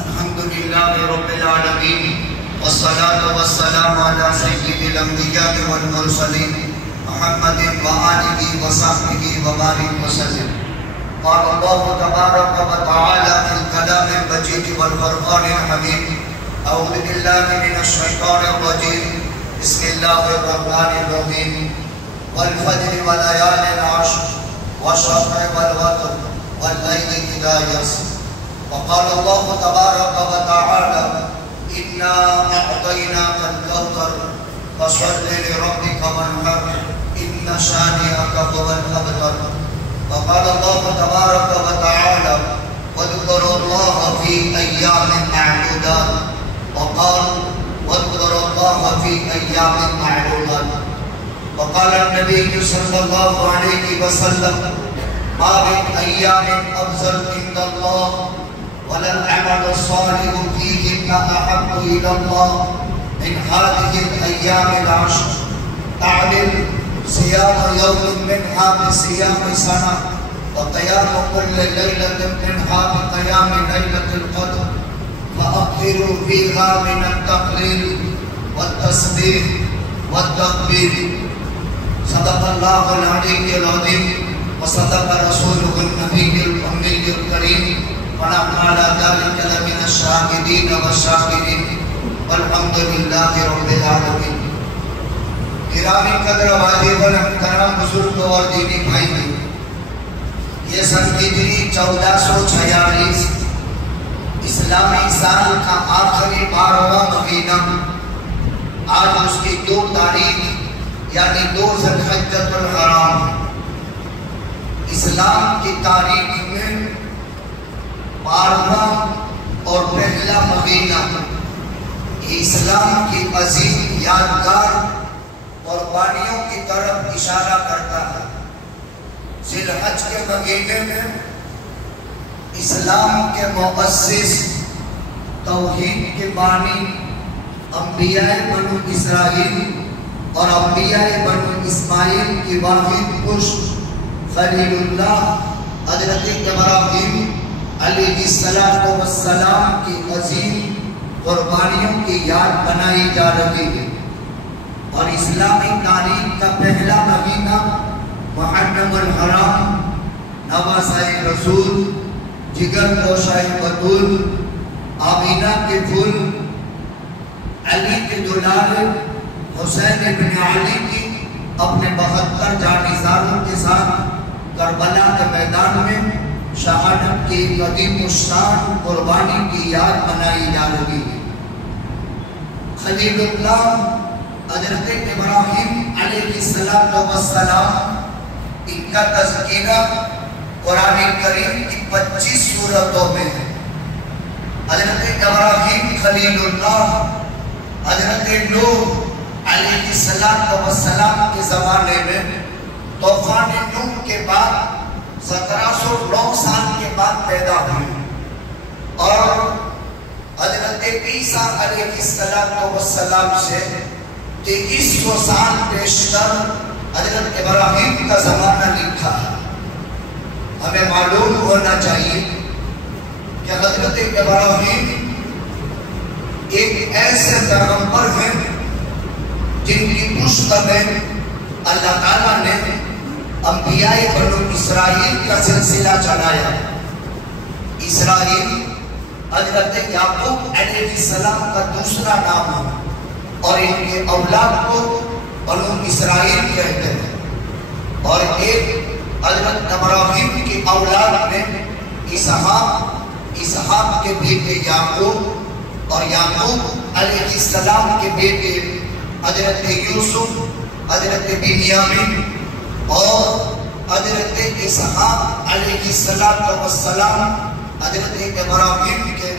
الحمدللہ رب العالمین والصلاة والسلام علی سید الانبیاء والمرسلین محمد وآلہ وصحبہ وبارک وسلم. قال اللہ تبارک وتعالی فی الکلام المجید والفرقان الحمید. اعوذ باللہ من الشیطان الرجیم. بسم اللہ الرحمن الرحیم. والفجر وليال العشر والشفع والوتر والليل إذا يسر. وقال الله تبارك وتعالى إنا أعطيناك الكوثر فصل لربك وانحر إن شانئك هو الأبتر. وقال الله تبارك وتعالى واذكروا الله في أيام معدودات. وقال واذكروا الله في أيام معدودات. وقال النبي صلى الله عليه وسلم ما من أيام أفضل عند الله ولا العمل الصالح فيهن أحب إلى الله من هذه الأيام العشر. تعدل صيام يوم منها بصيام سنة وقيام كل ليلة منها بقيام ليلة القدر. فأكثروا فيها من التقليل والتسبيح والتكبير. صدق الله العلي العظيم وصدق رسوله النبي الأمي الكريم ونحن على ذلك لمن الشاهدين والشاكرين والحمد لله رب العالمين. گرامی قدر واجب محترم بزرگ اور دینی بھائی، یہ سن ہجری 1446 اسلامی سال کا آخری 12واں مہینہ، آج اس کی 2 تاریخ یعنی 2 ذی الحجۃ الحرام. اسلام کی تاریخ میں 12واں اور پہلا مہینہ اسلام کی عظیم یادگار قربانیوں کی طرف اشارہ کرتا ہے. ذی الحج کے مہینے میں اسلام کے مؤسس، توحید کے بانی، انبیاء بنو اسرائیل اور انبیاء بنو اسماعیل کی واحد پشت خلیل اللہ حضرت ابراہیم علیہ السلام کی عظیم قربانیوں کی یاد بنائی جا رہی ہے. اور اسلامی تاریخ کا پہلا مہینہ محرم الحرام، نواسۂ رسول، جگر گوشۂ بطول، آمینہ کے پھول، علی کے دلال حسین بن علی کی اپنے 72 جانثاروں کے ساتھ کربلا کے میدان میں شہادت کی قدیم الشان قربانی کی یاد منائی جا رہی ہے. خلیل اللہ حضرت ابراہیم علیہ السلام، ان کا تذکرہ قرآن کریم کی 25 سورتوں میں ہے. حضرت ابراہیم خلیل اللہ، حضرت نوح علیہ السلام کے زمانے میں طوفان نوح کے بعد 1709 سال کے بعد پیدا ہوئے، اور حضرت عیسیٰ علیہ السلام سے 2300 سال پیشتر حضرت ابراہیم کا زمانہ لکھا ہے. ہمیں معلوم ہونا چاہیے کہ حضرت ابراہیم ایک ایسے پیغمبر ہیں جن کی پشت میں اللہ تعالیٰ نے انبیاء بنو اسرائیل کا سلسلہ چلایا. اسرائیل حضرت یعقوب علیہ السلام کا دوسرا نام ہے، اور ان کے اولاد کو بنو اسرائیل کہتے ہیں. اور ایک حضرت ابراہیم کی اولاد میں اسحاق کے بیٹے یعقوب، اور یعقوب علیہ السلام کے بیٹے حضرت یوسف، حضرت بنیامین اور حضرت اسحاق علیہ السلام حضرت ابراہیم کے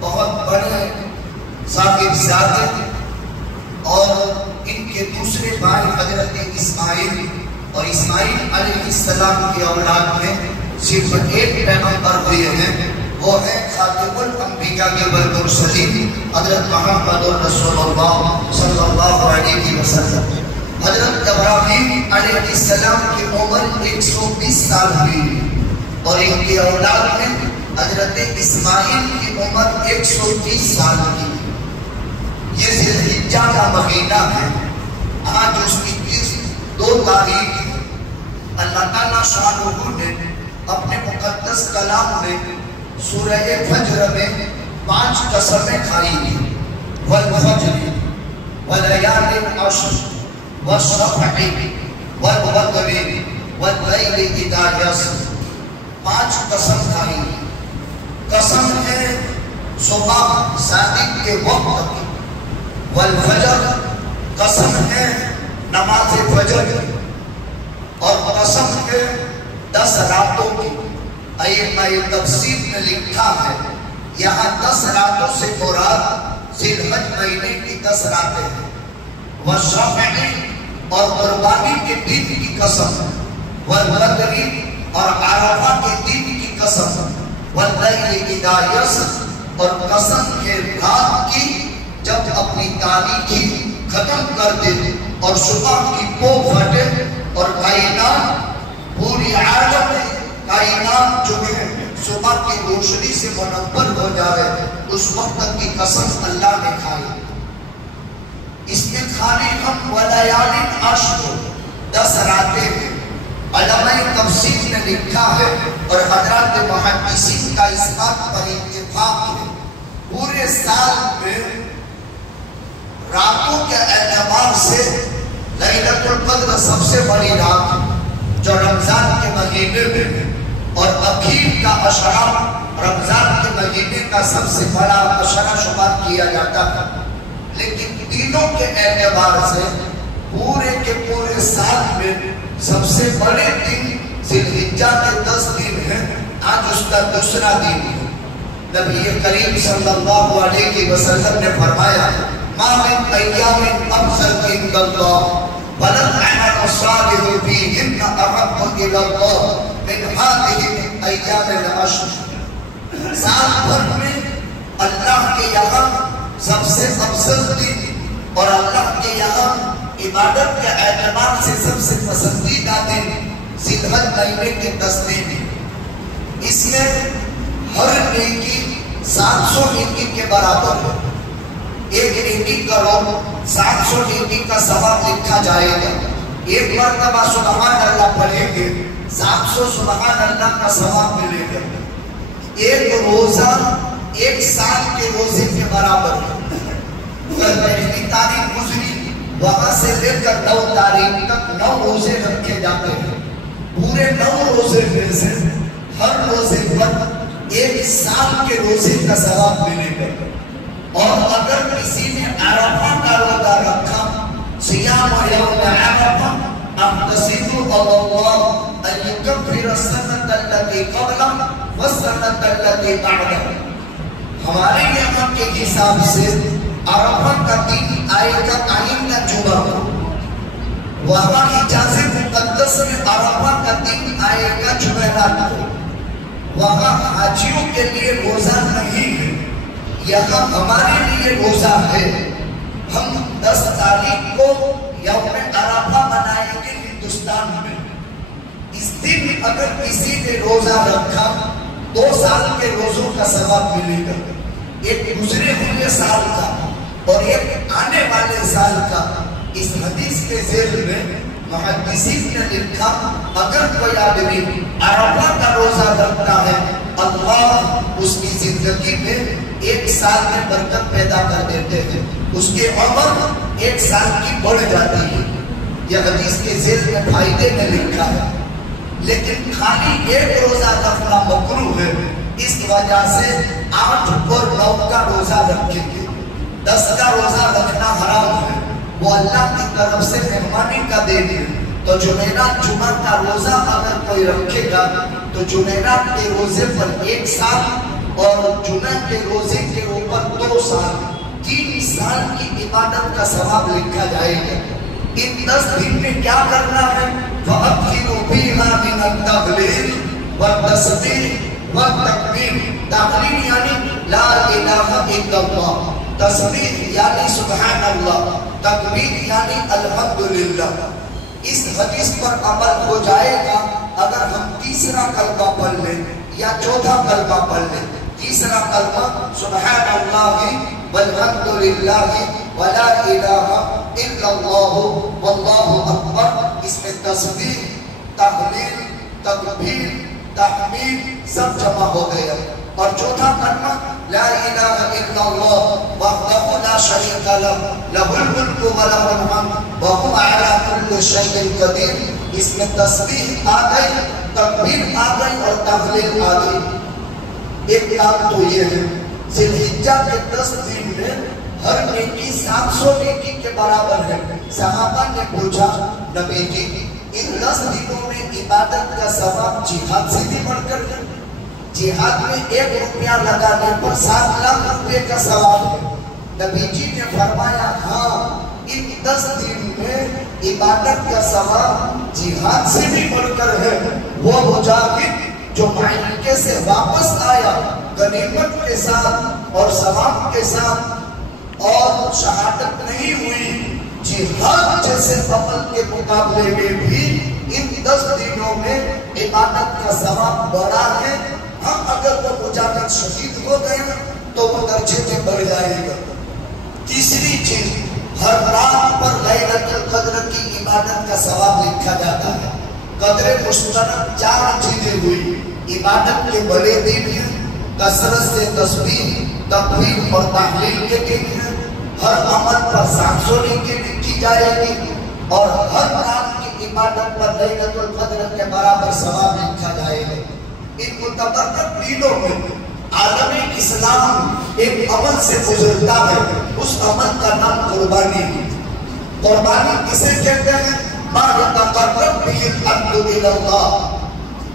بہت بڑے صاحبزادے. اور ان کے دوسرے بھائی حضرت اسماعیل، اور اسماعیل علیہ السلام کی اولاد میں صرف ایک پیغمبر ہوئے ہیں، وہ ہے خاتم الانبیاء والمرسلین حضرت محمد رسول اللہ صلی اللہ علیہ وسلم. حضرت ابراہیم علیہ السلام کی عمر 120 سال ہوئی، اور ان کی اولاد میں حضرت اسماعیل کی عمر 130 سال کی. یہ ذی الحجہ کا مہینہ ہے. آج اس کی 2 تاریخ ہے. اللہ تعالیٰ شاہ نے اپنے مقدس کلام میں سورہ فجر میں 5 قسمیں کھائی ہیں. والفجر ولیال عشر والشفع والوتر واللیل اذا یسر. 5 قسم کھائی ہیں. قسم ہے صبح صادق کے وقت کی. والفجر قسم ہے نماز فجر کی. اور قسم ہے 10 راتوں کی. ائمہ تفسیر نے لکھا ہے یہاں 10 راتوں سے مراد ذی الحج مہینے کی 10 راتیں ہیں. والشفع اور قربانی کے دن کی قسم. والوتر اور عرفہ کے دن کی قسم. واللیل اذا یسر اور قسم ہے رات کی جب اپنی تاریکی ختم کر دے اور صبح کی پو پھٹے اور کائنات پوری عالم کائنات جو ہے صبح کی روشنی سے منور ہو جائے. اس وقت کی قسم اللہ نے کھائی. اس میں کھانے ہم ولیال عشر 10 راتیں ہیں. علماء تفسیر نے لکھا ہے اور حضرات محدثین کا اس بات پر اتفاق ہے پورے سال میں راتوں کے اعتبار سے لیلۃ القدر سب سے بڑی رات جو رمضان کے مہینے میں اور اخیر کا عشرہ رمضان کے مہینے کا سب سے بڑا عشرہ شمار کیا جاتا ہے. لیکن دنوں کے اعتبار سے پورے کے پورے سال میں سب سے بڑے دن ذی الحجہ کے 10 دن ہیں. آج اس کا دوسرا دن ہے. نبی کریم صلی اللہ علیہ وسلم نے فرمایا ما من ایام افضل عند اللہ ولا العمل الصالح فيهن احب الى الله من هذه الايام العشر. سال بھر میں اللہ کے یہاں سب سے افضل دن اور اللہ کے یہاں عبادت کے اعتبار سے سب سے پسندیدہ دن ذی الحج مہینے کے 10 دن ہیں. اس میں ہر نیکی 700 نیکی کے برابر ہے. ایک نیکی کرو 700 نیکی کا ثواب لکھا جائے گا. ایک مرتبہ سبحان اللہ پڑھیں گے 700 سبحان اللہ کا ثواب ملے گا. ایک روزہ 1 سال کے روزے کے برابر ہے. اگر پہلی تاریخ گزری وہاں سے لے کر 9 تاریخ تک 9 روزے رکھے جاتے ہیں. پورے 9 روزے میں سے ہر روزے پر 1 سال کے روزے کا ثواب ملے گا. اور اگر کسی نے عرفہ کا روزہ رکھا صیام یوم عرفہ احتسب اللہ ان یکفر السنة التي قبلہ والسنة التي بعدہ. ہمارے یہاں کے حساب سے عرفہ کا دن آئے گا آئندہ جمعہ کو. وہاں حجاز مقدس میں عرفہ کا دن آئے گا جمعرات کو. وہاں حاجیوں کے لیے روزہ نہیں ہے. یہاں ہمارے لیے روزہ ہے. ہم 10 تاریخ کو یوم عرفہ منائیں گے ہندوستان میں. اس دن اگر کسی نے روزہ رکھا 2 سال کے روزوں کا ثواب ملے گا. ایک گزرے ہوئے سال کا اور ایک آنے والے سال کا. اس حدیث کے ذیل میں محدثین نے لکھا اگر کوئی آدمی عرفہ کا روزہ رکھتا ہے اللہ اس کی زندگی میں 1 سال میں برکت پیدا کر دیتے ہیں. اس کے عمر 1 سال کی بڑھ جاتی ہے. یہ حدیث کے ذیل میں فائدے میں لکھا ہے. لیکن خالی 1 روزہ رکھنا مکروہ ہے. اس وجہ سے 8 اور 9 کا روزہ رکھیں گے. 10 کا روزہ رکھنا حرام ہے. وہ اللہ کی طرف سے مہمانی کا دین ہے. تو جمعرات جمعہ کا روزہ اگر کوئی رکھے گا تو جمعرات کے روزے پر 1 سال اور جمعہ کے روزے کے اوپر 2 سال 3 سال کی عبادت کا ثواب لکھا جائے گا. ان 10 دن میں کیا کرنا ہے؟ وَأَكْثِرُوا فِيهَا مِنَ التَّهْلِيلِ وَالتَّسْبِيحِ والتکبیر. تحلیل یعنی لا الہ الا اللہ. تسبیح یعنی سبحان اللہ. تکبیر یعنی الحمدللہ. اس حدیث پر عمل ہو جائے گا اگر ہم تیسرا کلمہ پڑھ لیں یا چوتھا کلمہ پڑھ لیں. تیسرا کلمہ سبحان اللہ والحمد للہ ولا الہ الا اللہ واللہ اکبر، اس میں تسبیح، تحلیل، تکبیر، تحمید سب جمع ہو گیا۔ اور چوتھا کلمہ لا الہ الا اللہ وحدہ لا شریک لہ لہ الملک ولہ الحمد وہو علی کل شیء قدیر، اس میں تسبیح آ گئی، تکبیر آ گئی اور تحلیل آ گئی۔ ایک کام تو یہ ہے ذی الحجہ کے 10 دن میں ہر نیکی 700 نیکی کے برابر ہے۔ صحابہ نے پوچھا نبی جی ان 10 دنوں میں عبادت کا ثواب جہاد سے بھی بڑھ کر ہے؟ جہاد میں 1 روپیہ لگانے پر 7 لاکھ روپے کا ثواب ہے۔ نبی جی نے فرمایا ہاں ان 10 دن میں عبادت کا ثواب جہاد سے بھی بڑھ کر ہے۔ وہ مجاہد جو معرکے سے واپس آیا غنیمت کے ساتھ اور ثواب کے ساتھ اور شہادت نہیں ہوئی، جہاد جیسے عمل کے مقابلے میں بھی ان 10 دنوں میں عبادت کا ثواب بڑا ہے۔ ہاں اگر وہ مجاہد شہید ہو گئے تو وہ درجے میں بڑھ جائے گا۔ تیسری چیز ہر رات پر لیلۃ القدر کی عبادت کا ثواب لکھا جاتا ہے۔ قدر مشترک 4 چیزیں ہوئی، عبادت کے بڑے دن ہیں، کثرت سے تسبیح، تکبیر اور تحلیل کے دن ہیں، ہر عمل پر 700 نیکی لکھی جائے گی اور ہر رات کی عبادت پر لیلۃ القدر کے برابر ثواب لکھا جائے گا۔ ان متبرکت دنوں میں عالم اسلام ایک عمل سے گزرتا ہے، اس عمل کا نام قربانی ہے۔ قربانی کسے کہتے ہیں؟ ما یتقرب به العبد الی اللہ،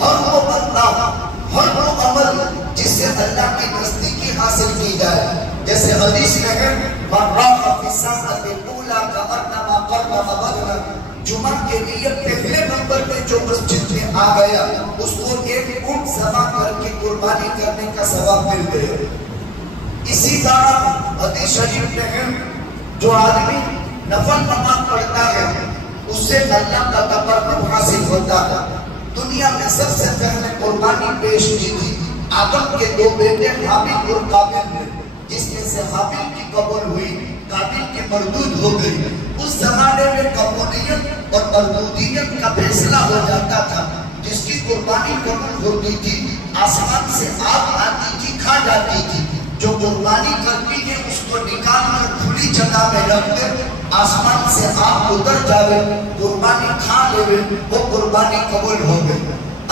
ہر وہ بندہ، ہر وہ عمل جس سے اللہ کی نزدیکی حاصل کی جائے۔ جیسے حدیث میں ہے من راح فی الساعۃ الاولی کانما قرب بدنا، جمعہ کے لیے پہلے نمبر پہ جو مسجد میں آ گیا اس کو 1 اونٹ ذبح کر کے قربانی کرنے کا ثواب مل گیا۔ اسی طرح حدیث شریف میں ہے جو آدمی نفل نماز پڑھتا ہے اس سے اللہ کا تقرب حاصل ہوتا ہے۔ دنیا میں سب سے پہلے قربانی پیش کی تھی آدم کے 2 بیٹے حابیل اور قابیل نے، جس میں سے حابیل کی قبول ہوئی، قابیل کی مردود ہو گئی۔ اس زمانے میں قبولیت اور مردودیت کا فیصلہ ہو جاتا تھا۔ جس کی قربانی قبول ہوتی تھی آسمان سے آگ آتی تھی، کھا جاتی تھی۔ جو قربانی کرتی ہے اس کو نکال کر کھلی جگہ میں رکھ دے، آسمان سے آگ اتر جاوے، قربانی کھا لے، وہ قربانی قبول ہو گئی۔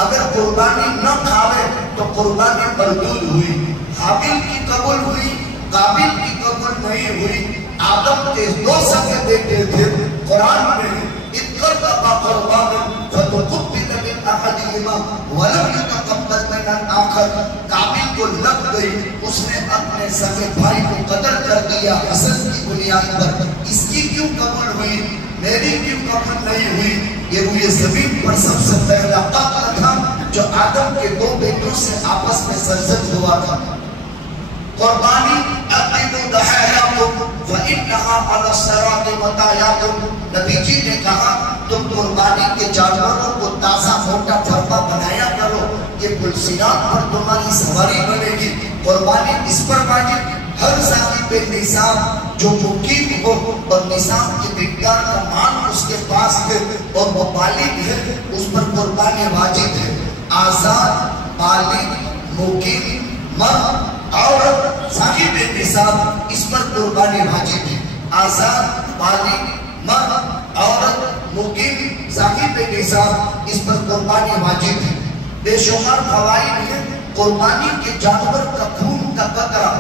اگر قربانی نہ کھاوے تو قربانی مردود ہوئی۔ حابیل کی قبول ہوئی، قابیل کی قبول نہیں ہوئی۔ آدم کے 2 سگے بیٹے تھے، قرآن میں اِذْ قَرَّبَا قُرْبَانًا فَتُقُبِّلَ مِنْ أَحَدِهِمَا وَلَمْ يُتَقَبَّلْ مِنَ الْآخَرِ، قابیل کو لگ گئی، اس نے اپنے سگے بھائی کو قتل کر دیا حسد کی بنیاد پر۔ اس کی کیوں قبول ہوئی، میری کیوں قبول نہیں ہوئی؟ یہ روئے زمین پر سب سے پہلا قتل تھا جو آدم کے 2 بیٹوں سے آپس میں سرزد ہوا تھا۔ قربانی اقیموا ضحایاکم فإنها علی الصراط مطایاکم، نبی جی نے کہا تم قربانی کے جانوروں کو تازہ موٹا فرما بنایا کرو، یہ پلسیرات پر تمہاری سواری بنے گی۔ قربانی اس پر واجب ہر صاحب نصاب جو مقیم ہو اور نصاب کی مقدار کا مال اس کے پاس ہے اور وہ بالغ ہے، اس پر قربانی واجب ہے۔ آزاد، بالغ، مقیم، مرد، عورت، صاحب نصاب، اس پر قربانی واجب ہے۔ آزاد، بالغ، مرد، عورت، مقیم، صاحب نصاب، اس پر قربانی واجب ہے۔ بے شمار فوائد ہیں۔ قربانی کے جانور کا خون کا قطرہ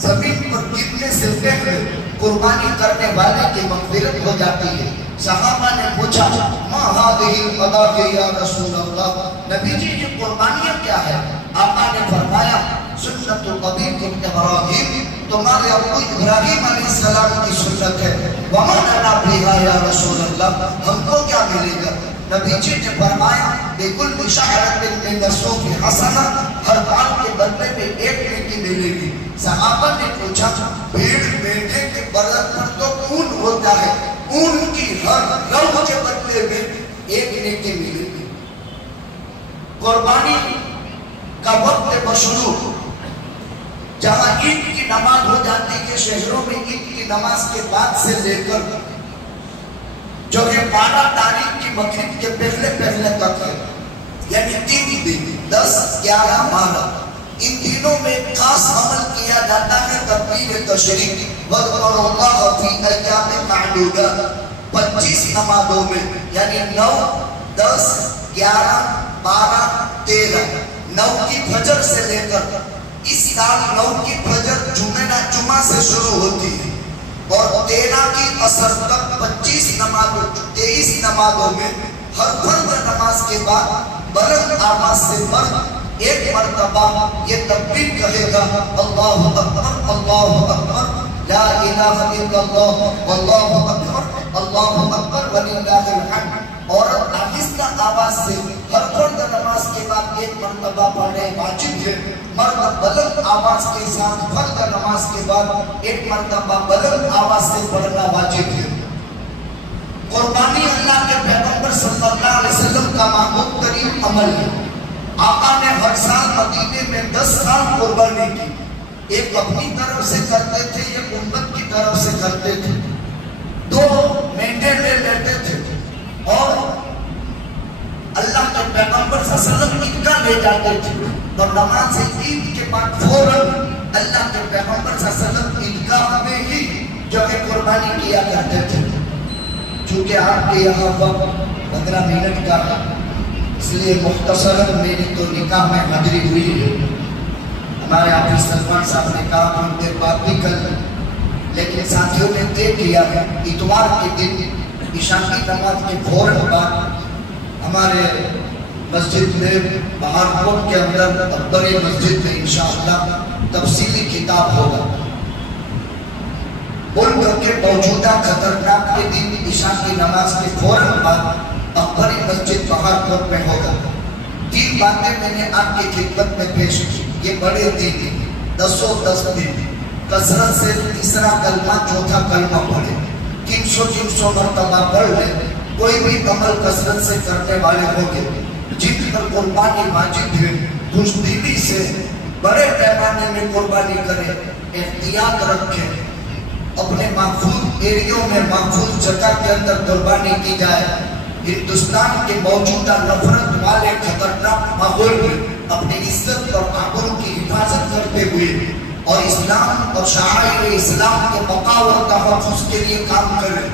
زمین پر گرنے سے پہلے قربانی کرنے والے کی مغفرت ہو جاتی ہے۔ صحابہ نے پوچھا ما هذه القضاء یا رسول اللہ، نبی جی یہ قربانیاں کیا ہے؟ آقا نے فرمایا سنت ابیکم ابراہیم، تمہارے ابو ابراہیم علیہ السلام کی سنت ہے۔ وما لنا بہا یا رسول اللہ، ہم کو کیا ملے گا؟ نبی جی نے فرمایا بِكُلِّ شَعْرَةٍ مِّنَ الصُّوفِ حَسَنَةٌ، ہر بال کے بدلے میں 1 نیکی ملے گی۔ صحابہ نے پوچھا بھیڑ میڈے کے بدن پر تو اون ہوتا ہے، اون کی ہر رو کے بدلے میں 1 نیکی ملے گی۔ قربانی کا وقت مشروع جہاں عید کی نماز ہو جاتی ہے شہروں میں عید کی نماز کے بعد سے لے کر جو کہ 12 تاریخ کی مغرب کے پہلے تک ہے، یعنی 3 دن 10 11 12 ان دنوں میں خاص عمل کیا جاتا ہے تکبیر تشریق وَاذْكُرُوا اللَّهَ فِي أَيَّامٍ مَّعْدُودَاتٍ 25 نمازوں میں، یعنی 9 10 11 12 13 9 کی فجر سے لے کر اس سال 9 کی فجر جمعہ سے شروع ہوتی ہے اور 13 کی عصر تک 23 نمازوں میں ہر فرض نماز کے بعد بلند آواز سے مرد ایک مرتبہ یہ تکبیر کہے گا اللہ اکبر لا الہ الا اللہ واللہ اکبر وللہ الحمد۔ عورت آہستہ آواز سے ہر فرض نماز کے بعد ایک مرتبہ پڑھنے واجب ہے، مرد بلند آواز کے ساتھ فرض نماز کے بعد ایک مرتبہ بلند آواز سے پڑھنا واجب ہے۔ قربانی اللہ کے پیغمبر صلی اللہ علیہ وسلم کا محبوب ترین عمل ہے۔ آقا نے ہر سال مدینے میں 10 سال قربانی کی، ایک اپنی طرف سے کرتے تھے ایک امت کی طرف سے کرتے تھے، 2 مہینے لے لیتے تھے اور اللہ کے پیغمبر صلی اللہ علیہ وسلم عیدگاہ لے جاتے تھے اور نماز عید کے بعد فوراً اللہ کے پیغمبر صلی اللہ علیہ وسلم عیدگاہ میں ہی جو ہے قربانی کیا کرتے تھے۔ چونکہ آپ کے یہاں وقت 15 منٹ کا ہے اس لیے مختصراً میری تو نکاح میں حاضری ہوئی ہے، ہمارے حافظ سلمان صاحب نے کہا ہم دیر بات بھی کر لیں، لیکن ساتھیوں نے طے کیا ہے اتوار کے دن عشاء کی نماز کے فوراً بعد ہمارے مسجد میں بہارپور کے اندر اکبری مسجد میں انشاءاللہ تفصیلی کتاب ہوگا۔ ملک کے موجودہ خطرناک کے دن عشاء کی نماز کے فوراً بعد اکبری مسجد بہارپور میں ہوگا۔ 3 باتیں میں نے آپ کی خدمت میں پیش کی، یہ بڑے دن 10 دن کثرت سے تیسرا کلمہ چوتھا کلمہ پڑھے، 300 مرتبہ پڑھ لیں، کوئی بھی عمل کثرت سے کرنے والے ہوگے جن پر قربانی واجب ہے خوشدلی سے بڑے پیمانے میں قربانی کریں، احتیاط رکھیں، اپنے محفوظ ایریوں میں محفوظ جگہ کے اندر قربانی کی جائے۔ ہندوستان کے موجودہ نفرت والے خطرناک ماحول میں اپنی عزت اور آبرو کی حفاظت کرتے ہوئے اور اسلام اور شعائر اسلام کے بقا و تحفظ کے لیے کام کریں۔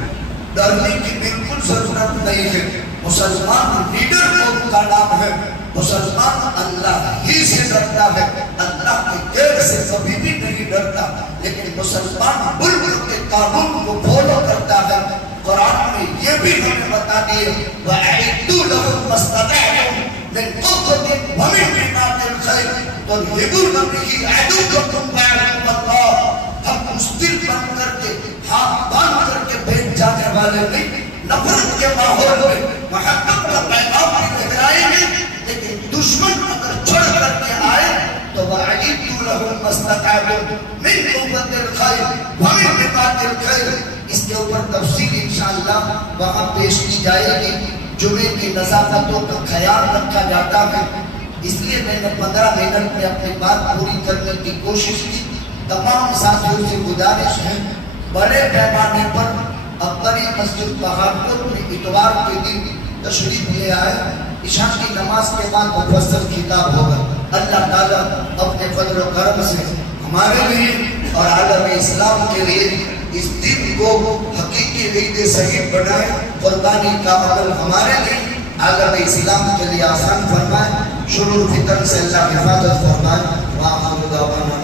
ڈرنے کی بالکل ضرورت نہیں ہے، مسلمان لیڈر قوم کا نام ہے، مسلمان اللہ ہی سے ڈرتا ہے، اللہ کے غیر سے کبھی بھی نہیں ڈرتا، لیکن مسلمان ملک کے قانون کو فالو کرتا ہے۔ قرآن میں یہ بھی ہمیں بتا دیے وَأَعِدُّوا لَهُم مَّا اسْتَطَعْتُم مِّن قُوَّةٍ وَمِن رِّبَاطِ الْخَيْلِ تُرْهِبُونَ بِهِ عَدُوَّكُمْ وَعَدُوَّ اللَّهِ۔ ہم مستقل بن کر کے ہاتھ باندھ کر کے بھیج جانے والے نہیں، نفرت کے ماحول میں محبت کا پیغام بھی لہرائیں گے، لیکن دشمن اگر چھڑ کر کے آئے تو وَأَعِدُّوا لَهُم مَّا اسْتَطَعْتُم مِّن قُوَّةِ الْخَيْلِ وَمِن رِّبَاطِ الْخَيْلِ۔ اس کے اوپر تفصیل انشاءاللہ وہاں پیش کی جائے گی۔ جمعے کی نزاکتوں کا خیال رکھا جاتا ہے، اس لیے میں نے 15 منٹ میں اپنی بات پوری کرنے کی کوشش کی۔ تمام ساتھیوں سے گزارش ہے بڑے پیمانے پر اکبری مسجد بہارپور میں اتوار کے دن تشریف لے آئے، عشاء کی نماز کے بعد مفصل خطاب ہوگا۔ اللہ تعالیٰ اپنے فضل و کرم سے ہمارے لیے اور عالم اسلام کے لیے اس دن کو حقیقی عید صحیح بنائے، قربانی کا عمل ہمارے لیے عالم اسلام کے لیے آسان فرمائے، شرور فتن سے اللہ حفاظت فرمائے۔ وآخر دعوانا